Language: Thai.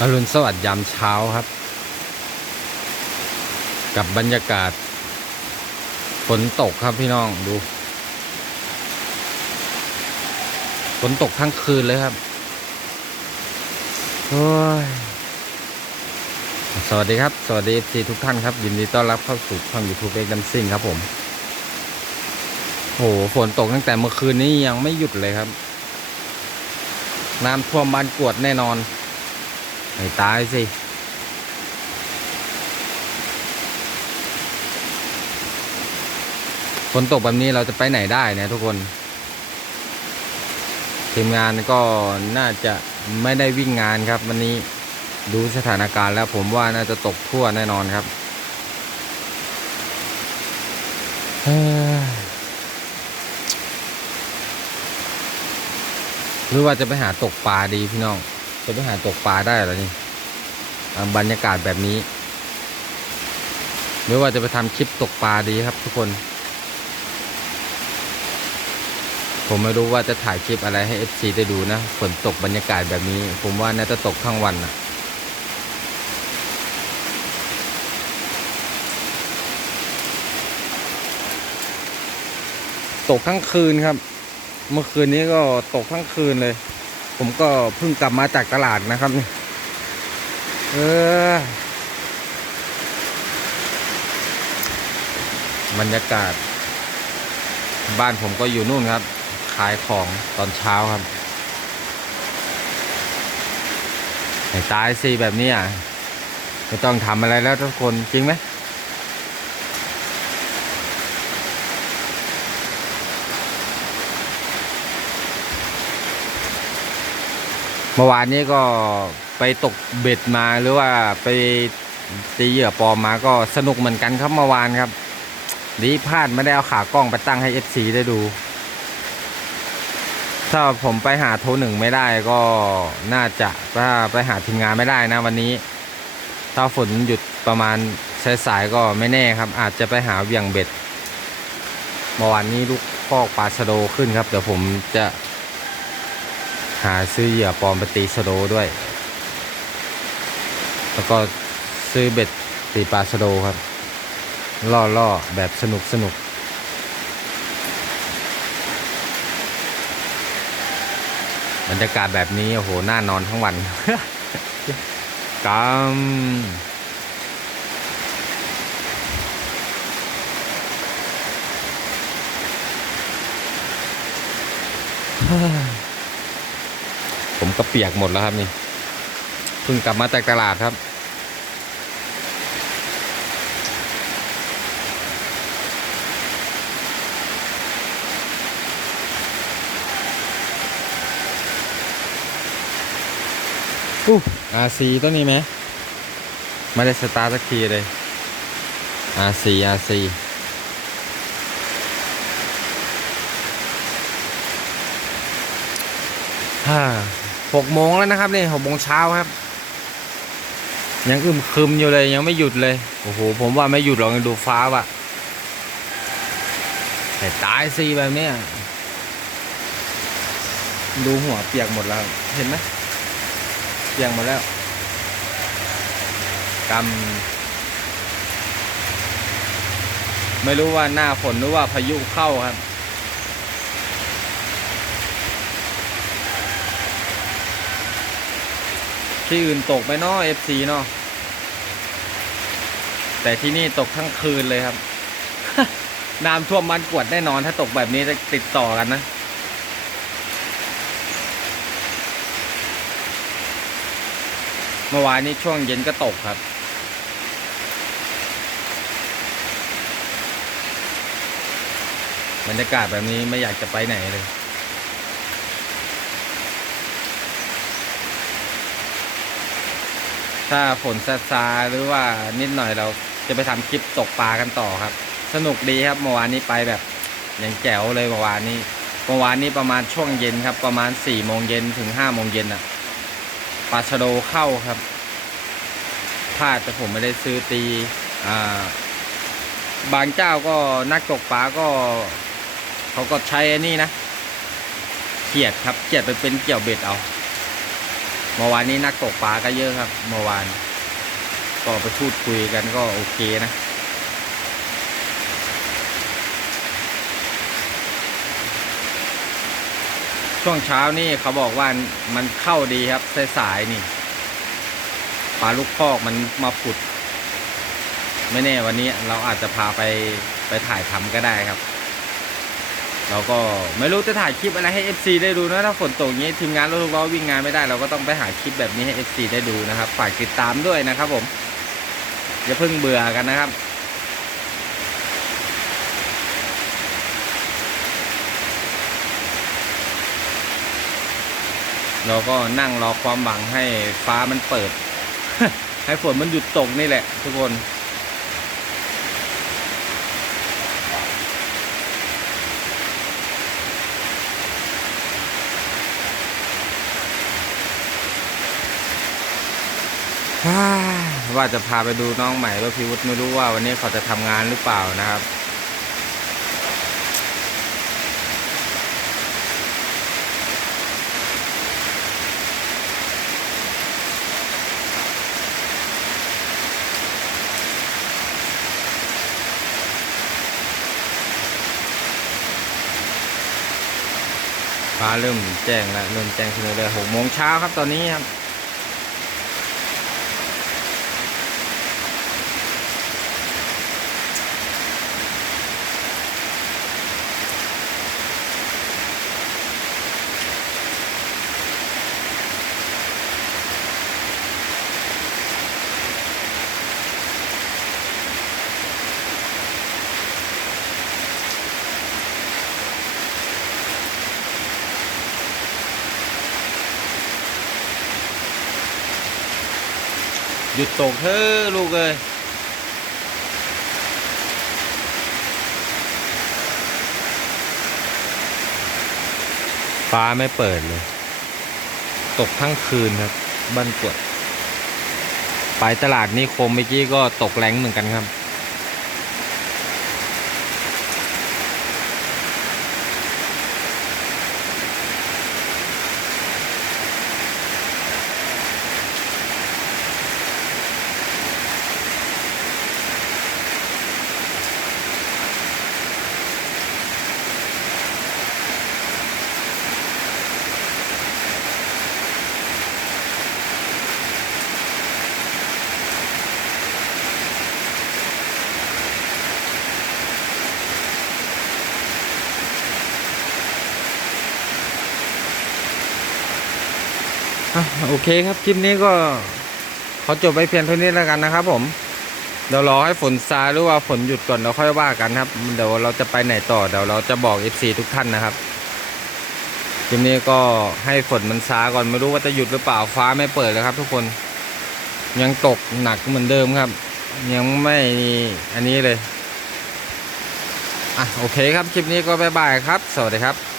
อรุณสวัสดิ์ยามเช้าครับกับบรรยากาศฝนตกครับพี่น้องดูฝนตกทั้งคืนเลยครับโอ้ยสวัสดีครับสวัสดี FC ทุกท่านครับยินดีต้อนรับเข้าสู่ช่อง YouTube เอ็กซ์ดัมซิ่งครับผมโหฝนตกตั้งแต่เมื่อคืนนี้ยังไม่หยุดเลยครับน้ำท่วมบ้านกวดแน่นอนไม่ตายสิฝนตกแบบนี้เราจะไปไหนได้เนี่ยทุกคนทีมงานก็น่าจะไม่ได้วิ่งงานครับวันนี้ดูสถานการณ์แล้วผมว่าน่าจะตกทั่วแน่นอนครับหรือว่าจะไปหาตกปลาดีพี่น้องจะไปหาตกปลาได้หรอนี่บรรยากาศแบบนี้หรือว่าจะไปทำคลิปตกปลาดีครับทุกคนผมไม่รู้ว่าจะถ่ายคลิปอะไรให้ FC ได้ดูนะฝนตกบรรยากาศแบบนี้ผมว่าน่าจะตกทั้งวันนะตกทั้งคืนครับเมื่อคืนนี้ก็ตกทั้งคืนเลยผมก็เพิ่งกลับมาจากตลาดนะครับนี่เออบรรยากาศบ้านผมก็อยู่นู่นครับขายของตอนเช้าครับให้ตายสิแบบนี้อ่ะไม่ต้องทำอะไรแล้วทุกคนจริงไหมเมื่อวานนี้ก็ไปตกเบ็ดมาหรือว่าไปตีเหยื่อปลอมมาก็สนุกเหมือนกันครับเมื่อวานครับดีพลาดไม่ได้เอาขากล้องไปตั้งให้ FC ได้ดูถ้าผมไปหาโทรหนึ่งไม่ได้ก็น่าจะถ้าไปหาทีมงานไม่ได้นะวันนี้ถ้าฝนหยุดประมาณสายๆก็ไม่แน่ครับอาจจะไปหาเวี่ยงเบ็ดเมื่อวานนี้ลูกพอกปลาชะโดขึ้นครับเดี๋ยวผมจะหาซื้อเหยื่อปลอมไปตีชะโดด้วยแล้วก็ซื้อเบ็ดตีปลาชะโดครับล่อแบบสนุกบรรยากาศแบบนี้โอ้โหน่านอนทั้งวัน กผมก็เปียกหมดแล้วครับนี่เพิ่งกลับมาจากตลาดครับRC ตัวนี้ไหมไม่ได้สตาร์ทสักทีเลย RC 6 โมงแล้วนะครับนี่6 โมงเช้าครับยังอึมครึมอยู่เลยยังไม่หยุดเลยโอ้โหผมว่าไม่หยุดหรอกดูฟ้าว่ะแต่ตายซีแบบเนี้ยดูหัวเปียกหมดแล้วเห็นไหมเปียกหมดแล้วกำไม่รู้ว่าหน้าฝนหรือว่าพายุเข้าครับที่อื่นตกไปเนาะ FC เนาะแต่ที่นี่ตกทั้งคืนเลยครับ น้ำท่วมบ้านกวดแน่นอนถ้าตกแบบนี้จะติดต่อกันนะเมื่อวานนี้ช่วงเย็นก็ตกครับบรรยากาศแบบนี้ไม่อยากจะไปไหนเลยถ้าฝนซาหรือว่านิดหน่อยเราจะไปทำคลิปตกปลากันต่อครับสนุกดีครับเมื่อวานนี้ไปแบบอย่างแจ๋วเลยเมื่อวานนี้ประมาณช่วงเย็นครับประมาณ4 โมงเย็นถึง5 โมงเย็นอ่ะปลาชะโดเข้าครับพลาดแต่ผมไม่ได้ซื้อตีบางเจ้าก็นักตกปลาก็เขาก็ใช้นี่นะเขียดครับเขียดไปเป็นเกี่ยวเบ็ดเอา เมื่อวานนี้นักตกปลาก็เยอะครับเมื่อวานก็ไปพูดคุยกันก็โอเคนะช่วงเช้านี่เขาบอกว่ามันเข้าดีครับสายๆนี่ปลาลูกคอกมันมาผุดไม่แน่วันนี้เราอาจจะพาไปถ่ายทำก็ได้ครับเราก็ไม่รู้จะถ่ายคลิปอะไรให้ FC ได้ดูนะถ้าฝนตกอย่างนี้ทีมงานรถล้อวิ่งงานไม่ได้เราก็ต้องไปหาคลิปแบบนี้ให้ FC ได้ดูนะครับฝากติดตามด้วยนะครับผมอย่าเพิ่งเบื่อกันนะครับเราก็นั่งรอความหวังให้ฟ้ามันเปิด ให้ฝนมันหยุดตกนี่แหละทุกคนว่าจะพาไปดูน้องใหม่รถพิวุฒิไม่รู้ว่าวันนี้เขาจะทำงานหรือเปล่านะครับฟ้าเริ่มแจ้งแล้วเริ่มแจ้งขึ้นเลย6 โมงเช้าครับตอนนี้ครับหยุดตกเถอะลูกเอ้ยฟ้าไม่เปิดเลยตกทั้งคืนครับบ้านกวดไปตลาดนิคมเมื่อกี้ก็ตกแรงเหมือนกันครับโอเคครับคลิปนี้ก็ขอจบไปเพียงเท่านี้แล้วกันนะครับผมเดี๋ยวรอให้ฝนซาหรือว่าฝนหยุดก่อนเราค่อยว่ากันครับเดี๋ยวเราจะไปไหนต่อเดี๋ยวเราจะบอก FC ทุกท่านนะครับคลิปนี้ก็ให้ฝนมันซาก่อนไม่รู้ว่าจะหยุดหรือเปล่าฟ้าไม่เปิดเลยครับทุกคนยังตกหนักเหมือนเดิมครับยังไม่อันนี้เลยโอเคครับคลิปนี้ก็บ๊ายบายครับสวัสดีครับ